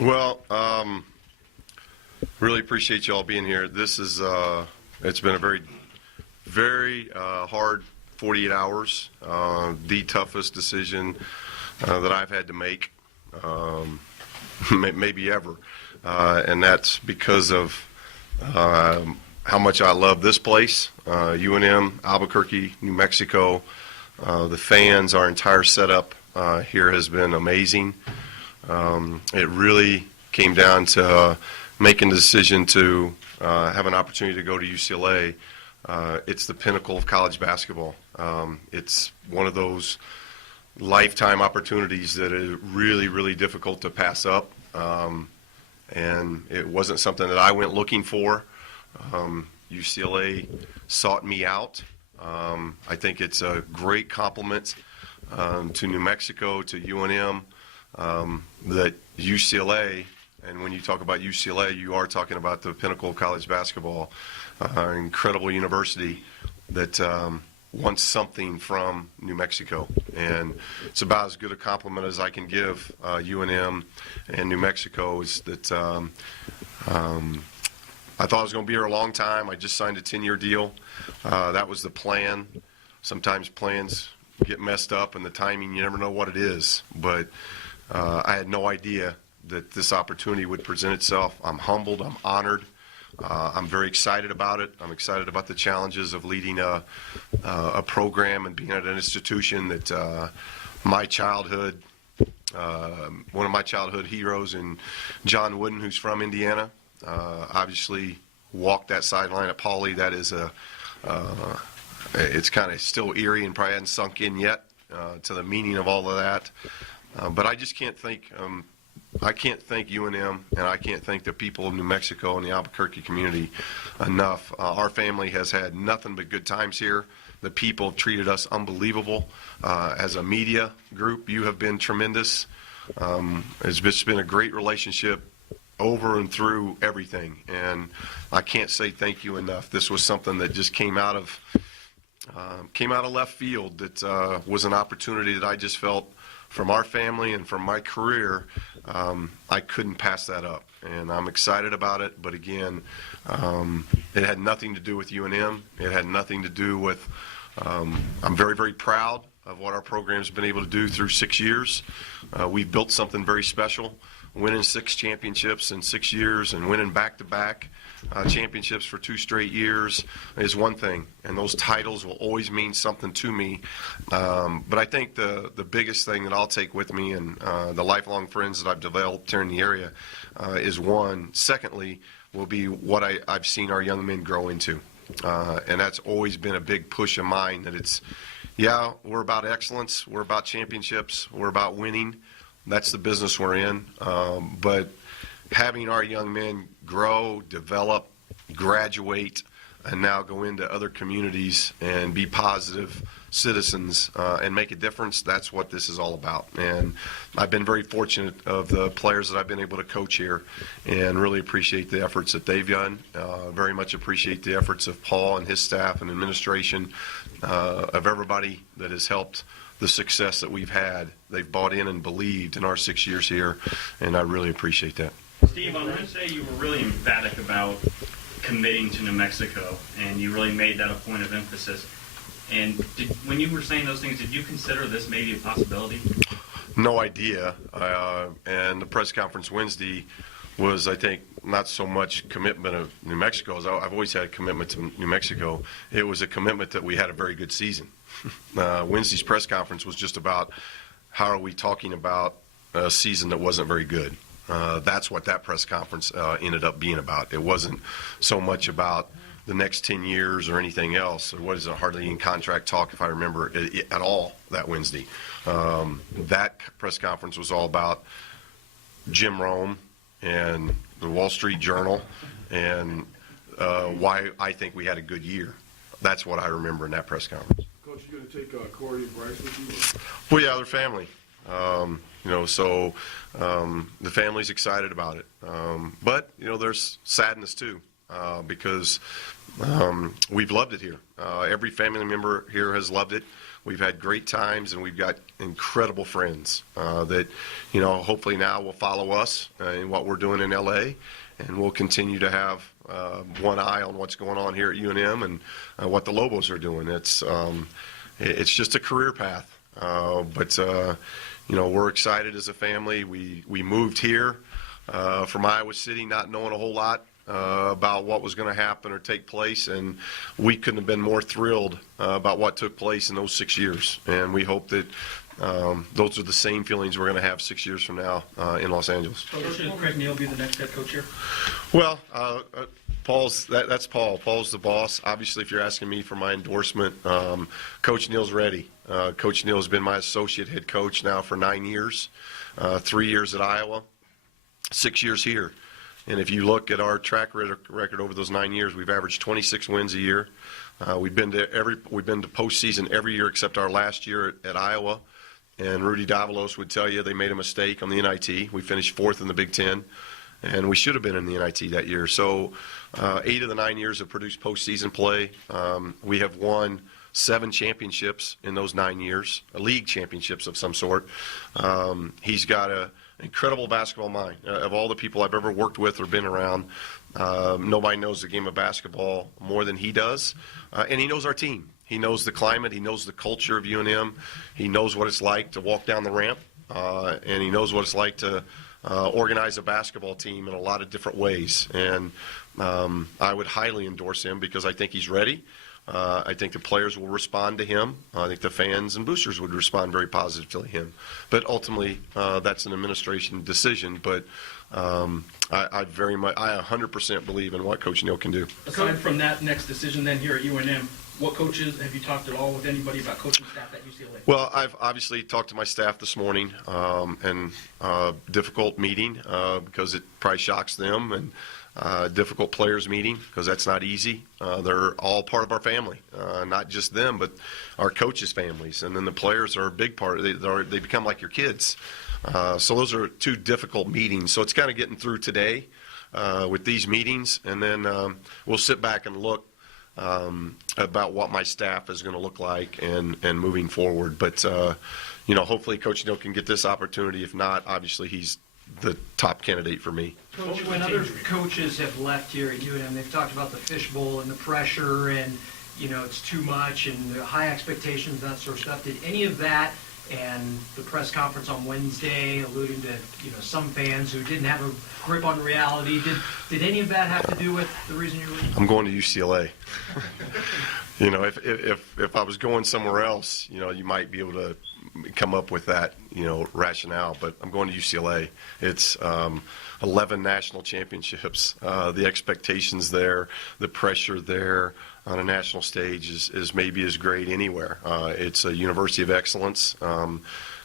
Well, really appreciate you all being here. This is it's been a very hard 48 hours. The toughest decision that I've had to make, maybe ever, and that's because of how much I love this place, UNM, Albuquerque, New Mexico. The fans, our entire setup here has been amazing. It really came down to making the decision to have an opportunity to go to UCLA. It's the pinnacle of college basketball. It's one of those lifetime opportunities that is really, really difficult to pass up. And it wasn't something that I went looking for. UCLA sought me out. I think it's a great compliment to New Mexico, to UNM. That UCLA, and when you talk about UCLA, you are talking about the pinnacle of college basketball, incredible university that wants something from New Mexico, and it's about as good a compliment as I can give UNM and New Mexico. Is that I thought I was going to be here a long time. I just signed a 10-year deal. That was the plan. Sometimes plans get messed up, and the timing, you never know what it is, but I had no idea that this opportunity would present itself. I'm humbled. I'm honored. I'm very excited about it. I'm excited about the challenges of leading a program and being at an institution that my childhood, one of my childhood heroes, in John Wooden, who's from Indiana, obviously walked that sideline at Pauley. That is it's kind of still eerie and probably hasn't sunk in yet to the meaning of all of that. But I just can't thank UNM, and I can't thank the people of New Mexico and the Albuquerque community enough. Our family has had nothing but good times here. The people have treated us unbelievable. As a media group, you have been tremendous. It's just been a great relationship over and through everything, and I can't say thank you enough. This was something that just came out of left field. That was an opportunity that I just felt, from our family and from my career, I couldn't pass that up, and I'm excited about it. But again, it had nothing to do with UNM. It had nothing to do with, I'm very, very proud of what our program's been able to do through 6 years. We've built something very special. Winning 6 championships in 6 years and winning back-to-back championships for 2 straight years is one thing, and those titles will always mean something to me. But I think the biggest thing that I'll take with me, and the lifelong friends that I've developed here in the area, is one. Secondly, will be what I've seen our young men grow into. And that's always been a big push of mine, that it's, yeah, we're about excellence, we're about championships, we're about winning. That's the business we're in. But having our young men grow, develop, graduate, and now go into other communities and be positive citizens and make a difference, that's what this is all about. And I've been very fortunate of the players that I've been able to coach here, and really appreciate the efforts that they've done. Very much appreciate the efforts of Paul and his staff and administration, of everybody that has helped the success that we've had. They've bought in and believed in our 6 years here, and I really appreciate that. Steve, I'm going to say you were really emphatic about committing to New Mexico, and you really made that a point of emphasis. And when you were saying those things, did you consider this maybe a possibility? No idea. And the press conference Wednesday was, I think, not so much commitment of New Mexico, as I've always had a commitment to New Mexico. It was a commitment that we had a very good season. Wednesday's press conference was just about, how are we talking about a season that wasn't very good. That's what that press conference ended up being about. It wasn't so much about the next 10 years or anything else. There wasn't hardly any contract talk, if I remember, at all that Wednesday. That press conference was all about Jim Rome and the Wall Street Journal, and why I think we had a good year. That's what I remember in that press conference. Coach, you going to take Corey and Bryce with you? Well, yeah, they're family. So the family's excited about it. But, there's sadness too. because we've loved it here. Every family member here has loved it. We've had great times, and we've got incredible friends that, hopefully now will follow us in what we're doing in L.A., and we'll continue to have one eye on what's going on here at UNM and what the Lobos are doing. It's just a career path, but we're excited as a family. We moved here from Iowa City not knowing a whole lot about what was going to happen or take place, and we couldn't have been more thrilled about what took place in those 6 years. And we hope that those are the same feelings we're going to have 6 years from now in Los Angeles. Coach, should Craig Neal be the next head coach here? Well, that's Paul. Paul's the boss. Obviously, if you're asking me for my endorsement, Coach Neal's ready. Coach Neal has been my associate head coach now for 9 years, 3 years at Iowa, 6 years here. And if you look at our track record over those 9 years, we've averaged 26 wins a year. We've been to postseason every year except our last year at Iowa. And Rudy Davalos would tell you they made a mistake on the NIT. We finished 4th in the Big Ten, and we should have been in the NIT that year. So 8 of the 9 years have produced postseason play. We have won 7 championships in those 9 years, league championships of some sort. He's got an incredible basketball mind. Of all the people I've ever worked with or been around, nobody knows the game of basketball more than he does. And he knows our team. He knows the climate. He knows the culture of UNM. He knows what it's like to walk down the ramp, and he knows what it's like to organize a basketball team in a lot of different ways. And I would highly endorse him because I think he's ready. I think the players will respond to him. I think the fans and boosters would respond very positively to him. But ultimately, that's an administration decision. But I 100% believe in what Coach Neal can do. Aside from that next decision then here at UNM, what coaches, have you talked at all with anybody about coaching staff at UCLA? Well, I've obviously talked to my staff this morning, and difficult meeting because it probably shocks them, and difficult players meeting because that's not easy. They're all part of our family, not just them, but our coaches' families. And then the players are a big part. They become like your kids. So those are 2 difficult meetings. So it's kind of getting through today with these meetings, and then we'll sit back and look about what my staff is going to look like and moving forward. But, hopefully Coach Neal can get this opportunity. If not, obviously he's the top candidate for me. Coach, when other coaches have left here at UNM, they've talked about the fishbowl and the pressure and, it's too much and the high expectations, that sort of stuff. Did any of that and the press conference on Wednesday alluding to, some fans who didn't have a grip on reality, did any of that have to do with the reason you're leaving? I'm going to UCLA. If I was going somewhere else, you might be able to come up with that, rationale. But I'm going to UCLA. It's 11 national championships. The expectations there, the pressure there on a national stage is maybe as great anywhere. It's a university of excellence.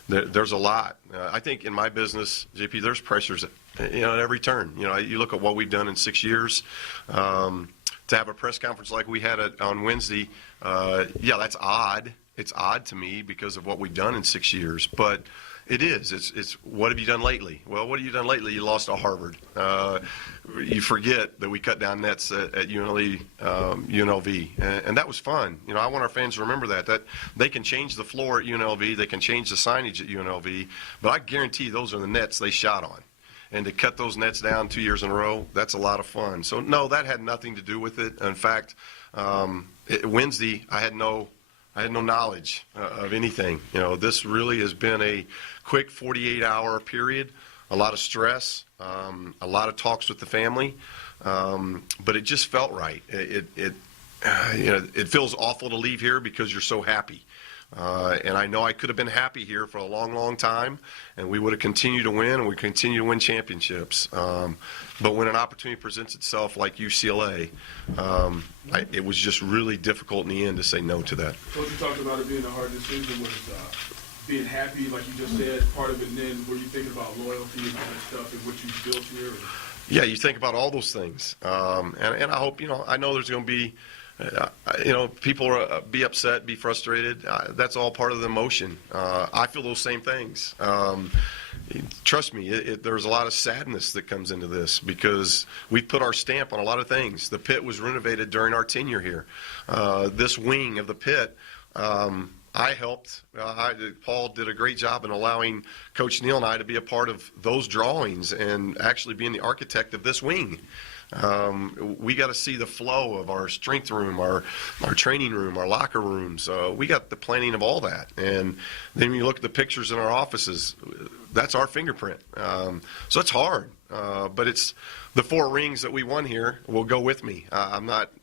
There's a lot. I think in my business, JP, there's pressures, at every turn. You look at what we've done in 6 years. To have a press conference like we had on Wednesday, that's odd. It's odd to me because of what we've done in 6 years, but it is. It's what have you done lately? Well, what have you done lately? You lost to Harvard. You forget that we cut down nets at UNLV, and that was fun. I want our fans to remember that they can change the floor at UNLV, they can change the signage at UNLV, but I guarantee those are the nets they shot on. And to cut those nets down 2 years in a row, that's a lot of fun. So, no, that had nothing to do with it. In fact, Wednesday, I had no knowledge of anything. This really has been a quick 48-hour period, a lot of stress, a lot of talks with the family, but it just felt right. It feels awful to leave here because you're so happy. And I know I could have been happy here for a long, long time, and we would have continued to win, and we continue to win championships. But when an opportunity presents itself like UCLA, it was just really difficult in the end to say no to that. Coach, you talked about it being a hard decision. Was being happy, like you just said, part of it, and then were you thinking about loyalty and all that stuff and what you built here? Yeah, you think about all those things. And I hope, I know there's going to be, people are, be upset, be frustrated. That's all part of the emotion. I feel those same things. trust me, there's a lot of sadness that comes into this because we put our stamp on a lot of things. The pit was renovated during our tenure here. This wing of the pit, I helped. Paul did a great job in allowing Coach Neal and I to be a part of those drawings and actually being the architect of this wing. We got to see the flow of our strength room, our training room, our locker rooms. We got the planning of all that. And then when you look at the pictures in our offices, that's our fingerprint. So it's hard, but it's the 4 rings that we won here will go with me.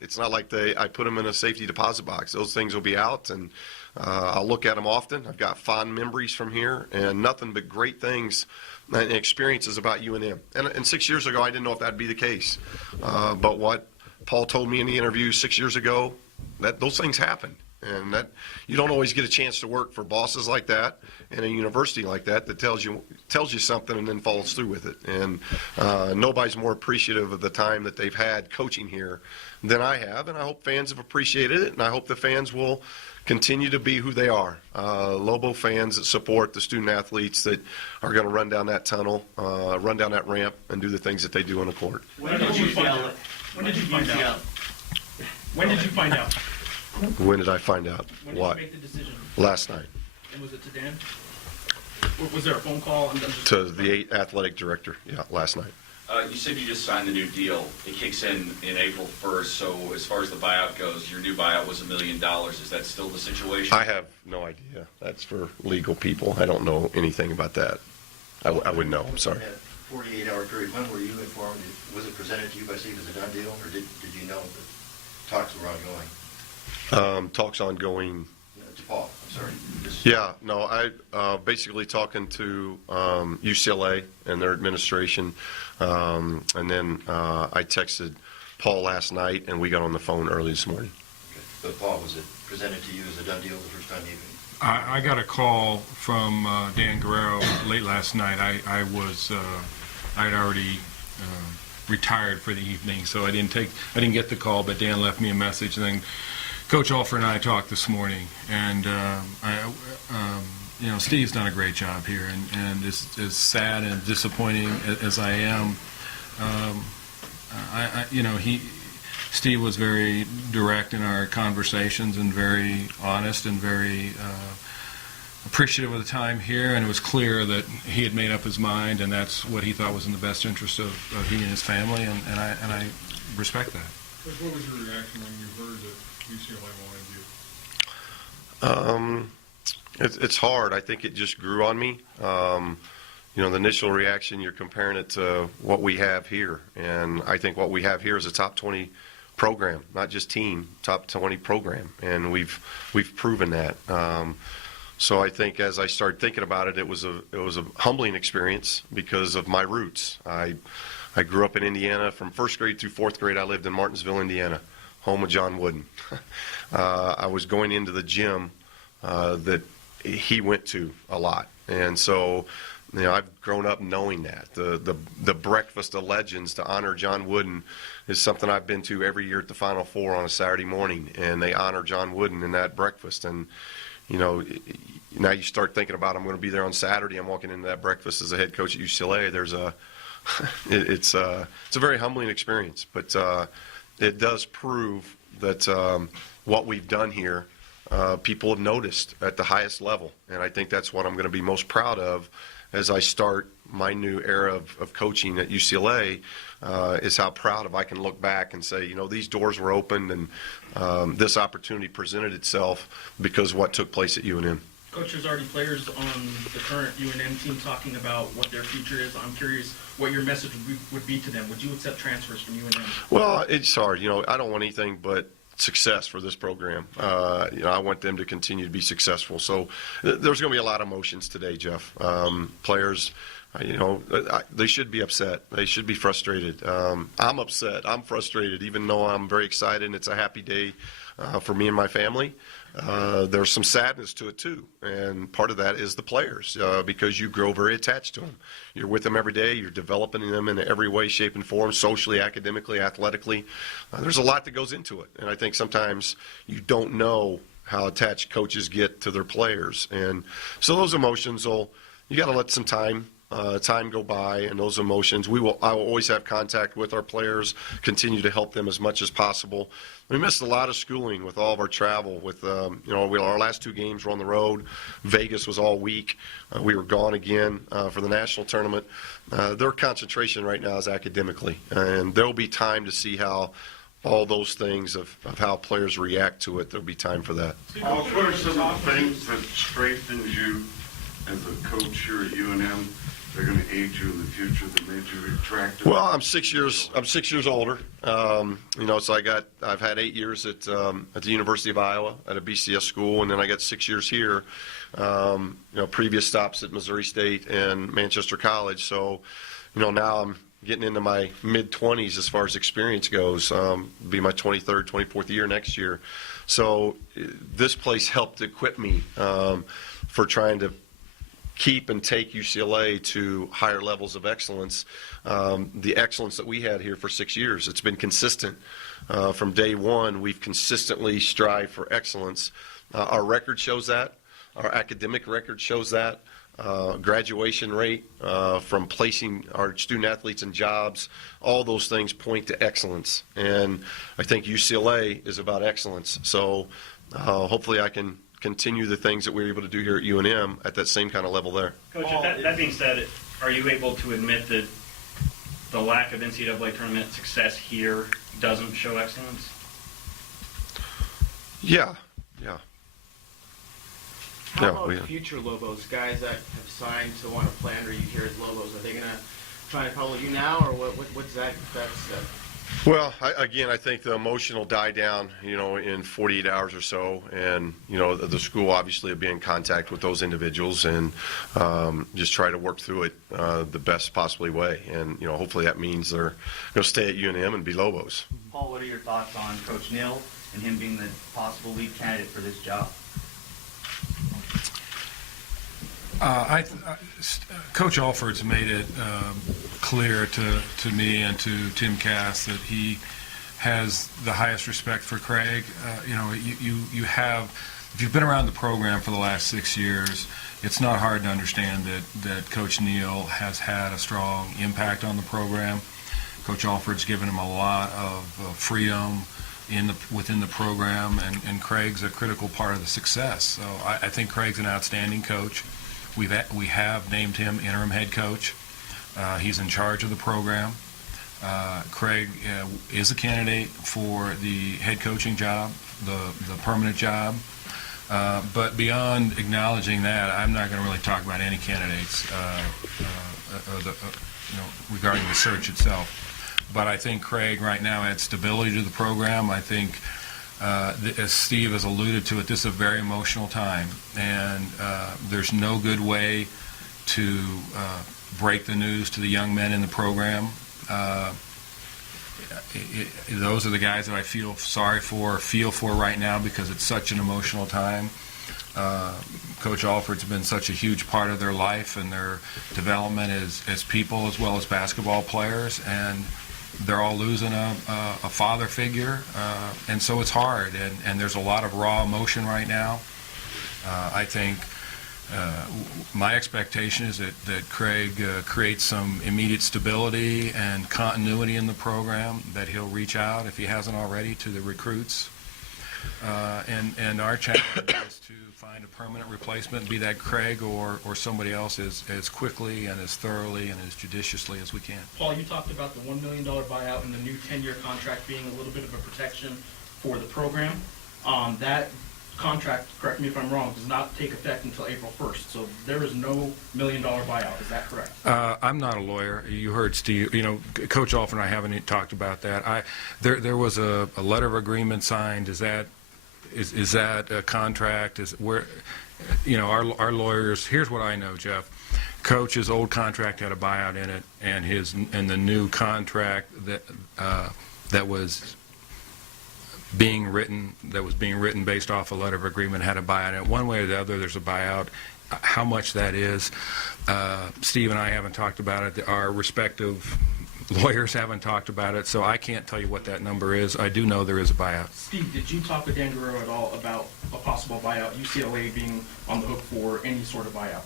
It's not like I put them in a safety deposit box. Those things will be out, and I'll look at them often. I've got fond memories from here, and nothing but great things and experiences about UNM. And 6 years ago, I didn't know if that'd be the case. But what Paul told me in the interview 6 years ago, that those things happen. And that you don't always get a chance to work for bosses like that and a university like that tells you something and then follows through with it. And nobody's more appreciative of the time that they've had coaching here than I have. And I hope fans have appreciated it, and I hope the fans will continue to be who they are. Lobo fans that support the student athletes that are going to run down that tunnel, run down that ramp, and do the things that they do on the court. When did you find out? When did you find out? When did you find out? When did I find out? When did What? you make the decision? Last night. And was it to Dan? Was there a phone call? To the athletic director, last night. You said you just signed the new deal. It kicks in April 1st, so as far as the buyout goes, your new buyout was $1 million. Is that still the situation? I have no idea. That's for legal people. I don't know anything about that. I wouldn't know. I'm sorry. In that 48-hour period, when were you informed? Was it presented to you by Steve as a done deal, or did you know that talks were ongoing? Talks ongoing. To Paul, I'm sorry. Yeah, no, I basically talking to UCLA and their administration, and then I texted Paul last night, and we got on the phone early this morning. Okay. But Paul, was it presented to you as a done deal the first time you? I got a call from Dan Guerrero late last night. I had already retired for the evening, so I didn't get the call, but Dan left me a message, and then Coach Alford and I talked this morning, and Steve's done a great job here, and as sad and disappointing as I am, Steve was very direct in our conversations and very honest and very appreciative of the time here, and it was clear that he had made up his mind, and that's what he thought was in the best interest of he and his family, and I respect that. What was your reaction when you heard that UCLA wanted you? It's hard. I think it just grew on me. The initial reaction, you're comparing it to what we have here, and I think what we have here is a top 20 program, not just team, top 20 program, and we've proven that. So I think as I started thinking about it, it was a humbling experience because of my roots. I grew up in Indiana from first grade through fourth grade. I lived in Martinsville, Indiana, home of John Wooden. I was going into the gym that he went to a lot, and so I've grown up knowing that the breakfast of legends to honor John Wooden is something I've been to every year at the Final Four on a Saturday morning, and they honor John Wooden in that breakfast. And now you start thinking about, I'm going to be there on Saturday. I'm walking into that breakfast as a head coach at UCLA. It's a very humbling experience, but it does prove that what we've done here, people have noticed at the highest level, and I think that's what I'm going to be most proud of as I start my new era of coaching at UCLA, is how proud I can look back and say, these doors were opened and this opportunity presented itself because of what took place at UNM. Coach, there's already players on the current UNM team talking about what their future is. I'm curious what your message would be to them. Would you accept transfers from UNM? Well, it's hard. I don't want anything but success for this program. I want them to continue to be successful. So there's going to be a lot of emotions today, Jeff. Players, they should be upset. They should be frustrated. I'm upset. I'm frustrated, even though I'm very excited and it's a happy day for me and my family. There's some sadness to it too, and part of that is the players, because you grow very attached to them. You're with them every day. You're developing them in every way, shape, and form, socially, academically, athletically. There's a lot that goes into it, and I think sometimes you don't know how attached coaches get to their players, and so those emotions you got to let some time time go by and those emotions. I will always have contact with our players, continue to help them as much as possible. We missed a lot of schooling with all of our travel. With our last 2 games were on the road. Vegas was all week. We were gone again for the national tournament. Their concentration right now is academically, and there will be time to see how all those things of how players react to it. There'll be time for that. Paul, what are some of the things that strengthens you as a coach here at UNM? They're going to aid you in the future that made you attractive. Well, I'm 6 years older. So I've had 8 years at the University of Iowa at a BCS school, and then I got 6 years here. Previous stops at Missouri State and Manchester College. So, now I'm getting into my mid-20s as far as experience goes. Be my 23rd, 24th year next year. So this place helped equip me for trying to keep and take UCLA to higher levels of excellence. The excellence that we had here for 6 years, it's been consistent. From day one, we've consistently strived for excellence. Our record shows that. Our academic record shows that. Graduation rate from placing our student athletes in jobs, all those things point to excellence. And I think UCLA is about excellence. So hopefully I can continue the things that we were able to do here at UNM at that same kind of level there. Coach, that being said, are you able to admit that the lack of NCAA tournament success here doesn't show excellence? Yeah. How about future Lobos, guys that have signed to want to play under you here as Lobos? Are they going to try to follow you now, or what's that Well, I think the emotion will die down, in 48 hours or so, and the school obviously will be in contact with those individuals and just try to work through it the best possibly way, and hopefully that means they're going to stay at UNM and be Lobos. Paul, what are your thoughts on Coach Neal and him being the possible lead candidate for this job? Coach Alford's made it clear to me and to Tim Cass that he has the highest respect for Craig. You have, if you've been around the program for the last 6 years, it's not hard to understand that Coach Neal has had a strong impact on the program. Coach Alford's given him a lot of freedom within the program, and Craig's a critical part of the success. So I think Craig's an outstanding coach. We have named him interim head coach. He's in charge of the program. Craig is a candidate for the head coaching job, the permanent job. But beyond acknowledging that, I'm not going to really talk about any candidates regarding the search itself. But I think Craig right now adds stability to the program. I think, as Steve has alluded to it, this is a very emotional time, and there's no good way to break the news to the young men in the program. Those are the guys that I feel sorry for, feel for right now, because it's such an emotional time. Coach Alford's been such a huge part of their life and their development as people as well as basketball players, and they're all losing a father figure, and so it's hard, and there's a lot of raw emotion right now. I think my expectation is that Craig creates some immediate stability and continuity in the program, that he'll reach out, if he hasn't already, to the recruits. And our challenge is to find a permanent replacement, be that Craig or somebody else, as quickly and as thoroughly and as judiciously as we can. Paul, you talked about the $1 million buyout and the new 10-year contract being a little bit of a protection for the program. That contract, correct me if I'm wrong, does not take effect until April 1st. So there is no $1 million buyout. Is that correct? I'm not a lawyer. You heard Steve. Coach Alford and I haven't talked about that. There was a letter of agreement signed. Is that a contract? Our lawyers. Here's what I know, Jeff. Coach's old contract had a buyout in it, and the new contract that was being written based off a letter of agreement had a buyout in it. One way or the other, there's a buyout. How much that is, Steve and I haven't talked about it. Our respective lawyers haven't talked about it, so I can't tell you what that number is. I do know there is a buyout. Steve, did you talk with Dan Guerrero at all about a possible buyout, UCLA being on the hook for any sort of buyout?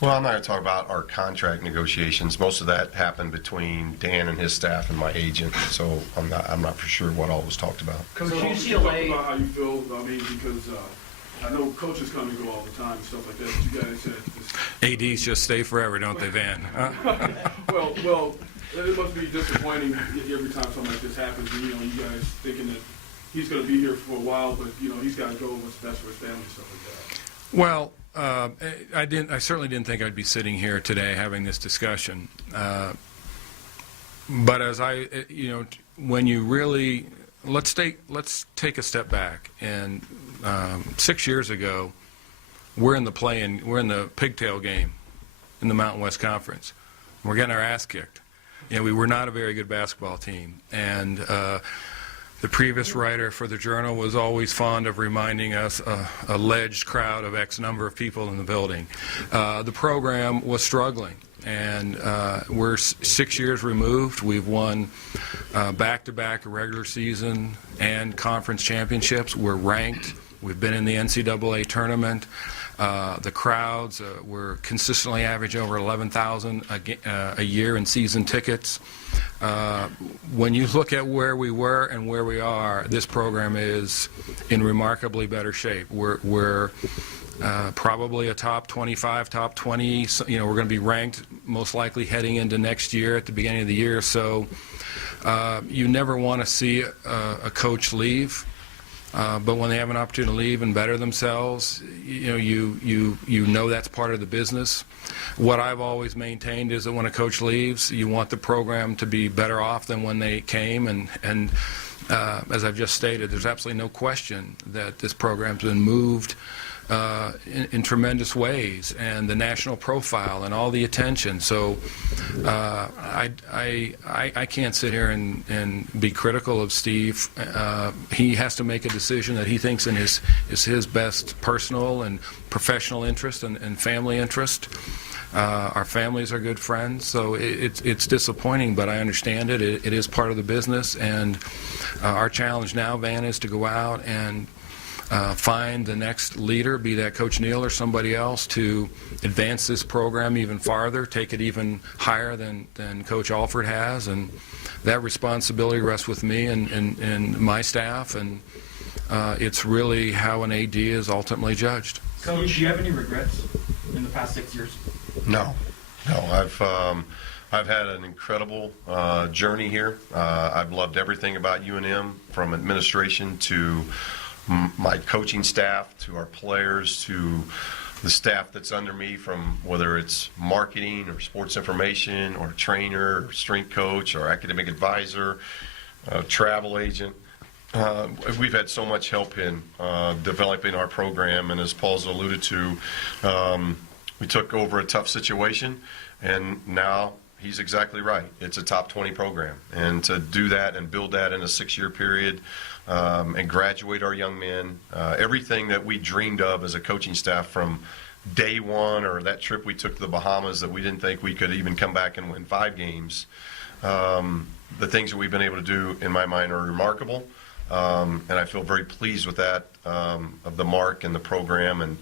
Well, I'm not going to talk about our contract negotiations. Most of that happened between Dan and his staff and my agent, so I'm not for sure what all was talked about. Coach, So, talk UCLA, about how you feel, I mean, because I know coaches come and go all the time and stuff like that, but you guys said this. ADs just stay forever, don't they, Van? Huh? Well, it must be disappointing every time something like this happens, and, you know, you guys thinking that he's going to be here for a while, but, you know, he's got to go, what's best for his family and stuff like that. Well, I certainly didn't think I'd be sitting here today having this discussion. But as when you really let's take a step back. And 6 years ago, we're in the pigtail game in the Mountain West Conference. We're getting our ass kicked. We were not a very good basketball team, and the previous writer for the Journal was always fond of reminding us a alleged crowd of X number of people in the building. The program was struggling, and we're 6 years removed. We've won back-to-back regular season and conference championships. We're ranked. We've been in the NCAA tournament. The crowds were consistently average over 11,000 a year in season tickets. When you look at where we were and where we are, this program is in remarkably better shape. We're probably a top 25, top 20. We're going to be ranked most likely heading into next year at the beginning of the year. So you never want to see a coach leave. But when they have an opportunity to leave and better themselves, you know that's part of the business. What I've always maintained is that when a coach leaves, you want the program to be better off than when they came. And as I've just stated, there's absolutely no question that this program's been moved in tremendous ways, and the national profile and all the attention. So I can't sit here and be critical of Steve. He has to make a decision that he thinks is his best personal and professional interest and family interest. Our families are good friends, so it's disappointing, but I understand it. It is part of the business, and our challenge now, Van, is to go out and find the next leader, be that Coach Neal or somebody else, to advance this program even farther, take it even higher than Coach Alford has, and that responsibility rests with me and my staff, and it's really how an AD is ultimately judged. Coach, do you have any regrets in the past 6 years? No. I've had an incredible journey here. I've loved everything about UNM, from administration to my coaching staff, to our players, to the staff that's under me, from whether it's marketing or sports information or trainer or strength coach or academic advisor, travel agent. We've had so much help in developing our program, and as Paul's alluded to, we took over a tough situation, and now he's exactly right. It's a top 20 program, and to do that and build that in a 6-year period, and graduate our young men, everything that we dreamed of as a coaching staff from day one, or that trip we took to the Bahamas that we didn't think we could even come back and win 5 games. The things that we've been able to do, in my mind, are remarkable, and I feel very pleased with that, of the mark and the program. And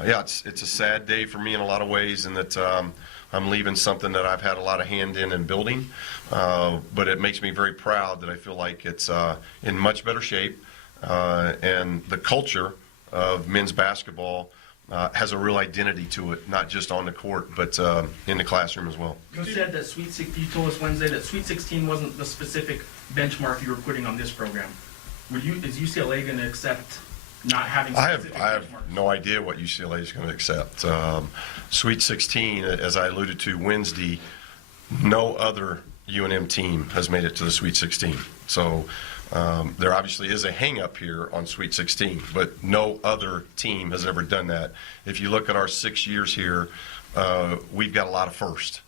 it's a sad day for me in a lot of ways, in that I'm leaving something that I've had a lot of hand in building, but it makes me very proud that I feel like it's in much better shape, and the culture of men's basketball has a real identity to it, not just on the court, but in the classroom as well. You said that you told us Wednesday that Sweet 16 wasn't the specific benchmark you were putting on this program. Is UCLA going to accept not having specific benchmarks? I have no idea what UCLA is going to accept. Sweet 16, as I alluded to Wednesday, no other UNM team has made it to the Sweet 16. So there obviously is a hang-up here on Sweet 16, but no other team has ever done that. If you look at our 6 years here, we've got a lot of firsts.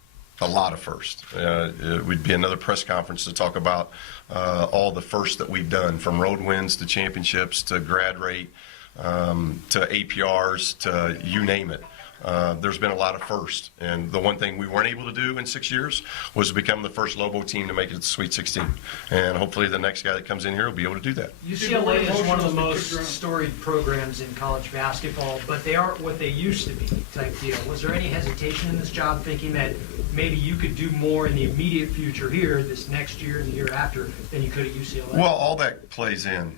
It would be another press conference to talk about all the firsts that we've done, from road wins to championships to grad rate to APRs to you name it. there's been a lot of firsts. And the one thing we weren't able to do in 6 years was to become the first Lobo team to make it to the Sweet 16. And hopefully the next guy that comes in here will be able to do that. UCLA is one of the most storied programs in college basketball, but they aren't what they used to be type deal. Was there any hesitation in this job thinking that maybe you could do more in the immediate future here, this next year and the year after, than you could at UCLA? Well, all that plays in.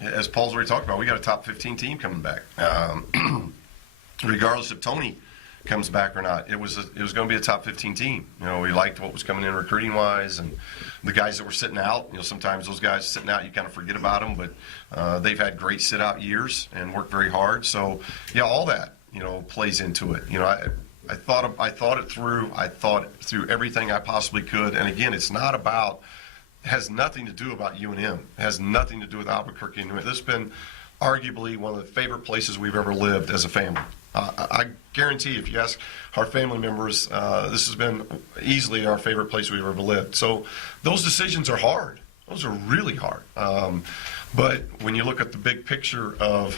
As Paul's already talked about, we got a top 15 team coming back. Regardless if Tony comes back or not, it was going to be a top 15 team. You know, we liked what was coming in recruiting wise, and the guys that were sitting out. You know, sometimes those guys sitting out, you kind of forget about them, but they've had great sit out years and worked very hard. So yeah, all that plays into it. You know, I thought it through. I thought through everything I possibly could. And again, it's not about. It has nothing to do about UNM. It has nothing to do with Albuquerque. And this has been arguably one of the favorite places we've ever lived as a family. I guarantee if you ask our family members, this has been easily our favorite place we've ever lived. So those decisions are hard. Those are really hard. But when you look at the big picture of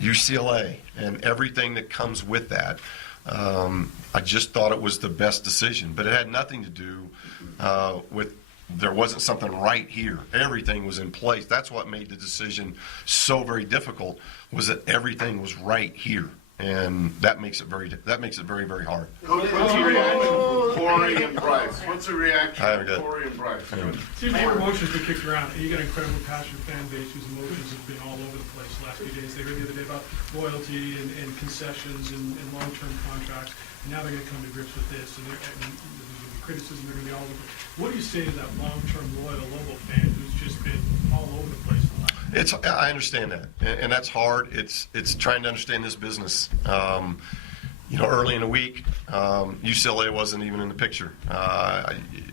UCLA and everything that comes with that, I just thought it was the best decision. But it had nothing to do with there wasn't something right here. Everything was in place. That's what made the decision so very difficult, was that everything was right here. And that makes it very, very hard. Coach, what's the reaction from Corey and Bryce? What's the reaction I haven't from got- Corey and Bryce? Steve, your emotions been kicked around, and you got an incredible passionate fan base whose emotions have been all over the place the last few days. They heard the other day about loyalty and concessions and long-term contracts, and now they're going to come to grips with this, and there's going to be criticism, they're going to be all over. What do you say to that long-term loyal Lobo fan who's just been all over the place the last? I understand that, and that's hard. It's trying to understand this business. Early in the week, UCLA wasn't even in the picture.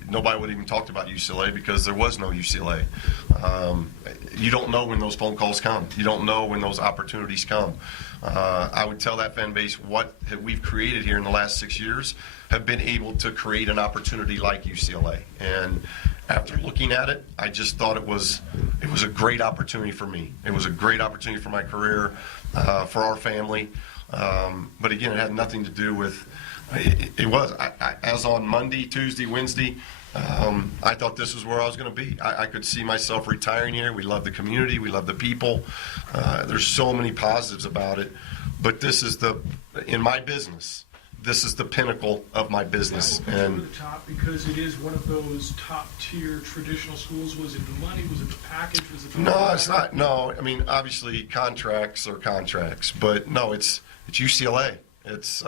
Nobody would even talked about UCLA because there was no UCLA. You don't know when those phone calls come. You don't know when those opportunities come. I would tell that fan base what we've created here in the last 6 years have been able to create an opportunity like UCLA. And after looking at it, I just thought it was a great opportunity for me. It was a great opportunity for my career, for our family. But again, it had nothing to do with. It was as on Monday, Tuesday, Wednesday. I thought this was where I was going to be. I could see myself retiring here. We love the community. We love the people. There's so many positives about it. But this is in my business. This is the pinnacle of my business. That will put you over the top because it is one of those top-tier traditional schools. Was it the money? Was it the package? Was it the No, it's not. No, I mean, obviously contracts are contracts, but no, it's UCLA. It's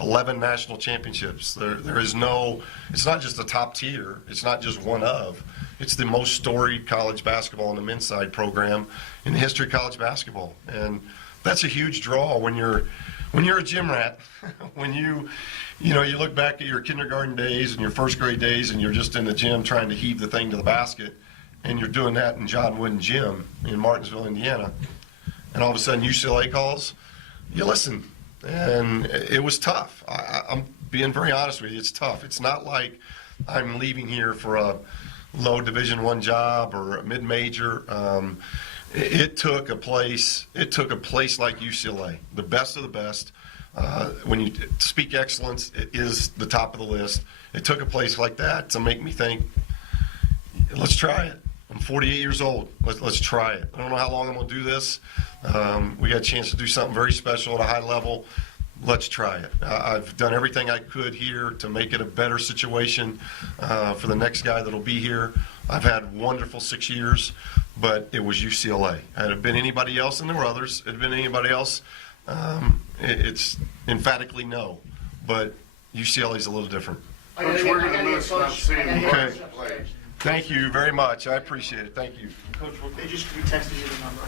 11 national championships. There is no. It's not just the top tier. It's not just one of. It's the most storied college basketball in the men's side program in the history of college basketball, and that's a huge draw when you're a gym rat. When you look back at your kindergarten days and your first grade days, and you're just in the gym trying to heave the thing to the basket, and you're doing that in John Wooden Gym in Martinsville, Indiana, and all of a sudden UCLA calls, you listen. And it was tough. I'm being very honest with you. It's tough. It's not like I'm leaving here for a low Division I job or a mid-major. It took a place like UCLA, the best of the best. When you speak excellence, it is the top of the list. It took a place like that to make me think, let's try it. I'm 48 years old. Let's try it. I don't know how long I'm going to do this. We got a chance to do something very special at a high level. Let's try it. I've done everything I could here to make it a better situation for the next guy that'll be here. I've had wonderful 6 years, but it was UCLA. Had it been anybody else, and there were others, had it been anybody else, it's emphatically no. But UCLA's a little different. Coach, we're going to miss not seeing Bryce play. Thank you very much. I appreciate it. Thank you. Coach, they just retexted you the number.